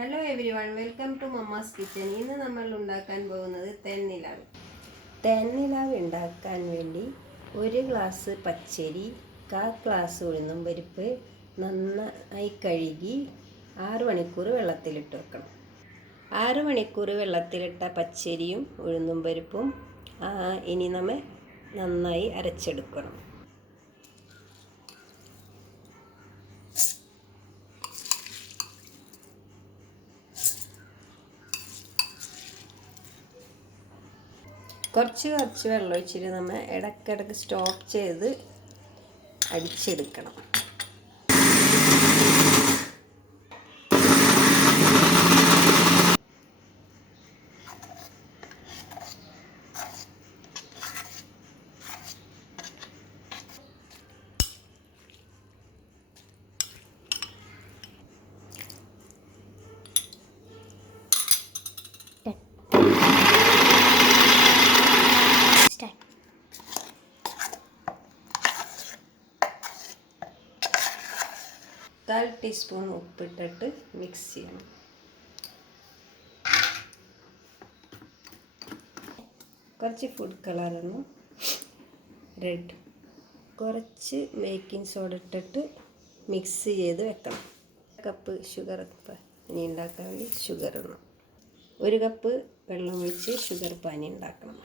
Hello every one, welcome to mamma's kitchen. ഇന്ന് നമ്മൾ ഉണ്ടാക്കാൻ പോകുന്നത് തേൻനിലാവ്. തേൻനിലാവ് ഉണ്ടാക്കാൻ വേണ്ടി 1 ഗ്ലാസ് പച്ചരി, 1/4 ഗ്ലാസ് ഉഴുന്നും പരിപ്പ് നന്നായി കഴുകി 6 മണിക്കൂർ വെള്ളത്തിലിട്ട് വെക്കണം. 6 മണിക്കൂർ വെള്ളത്തിലിട്ട പച്ചരിയും ഉഴുന്നും പരിപ്പും ഇനി നമ്മൾ നന്നായി അരച്ചെടുക്കണം. കുറച്ച് വെള്ളം ഒഴിച്ചിട്ട് നമ്മൾ ഇടയ്ക്കിടയ്ക്ക് സ്റ്റോപ്പ് ചെയ്ത് അടിച്ചെടുക്കണം. കാൽ ടീസ്പൂൺ ഉപ്പിട്ടിട്ട് മിക്സ് ചെയ്യണം. കുറച്ച് ഫുഡ് കളറൊന്നും റെഡ്, കുറച്ച് ബേക്കിംഗ് സോഡ ഇട്ടിട്ട് മിക്സ് ചെയ്ത് വെക്കണം. കപ്പ് ഷുഗർ പാനി ഉണ്ടാക്കാൻ വേണ്ടി ഷുഗർ ഇടണം. 1 കപ്പ് വെള്ളം ഒഴിച്ച് ഷുഗർ പാനി ഉണ്ടാക്കണം.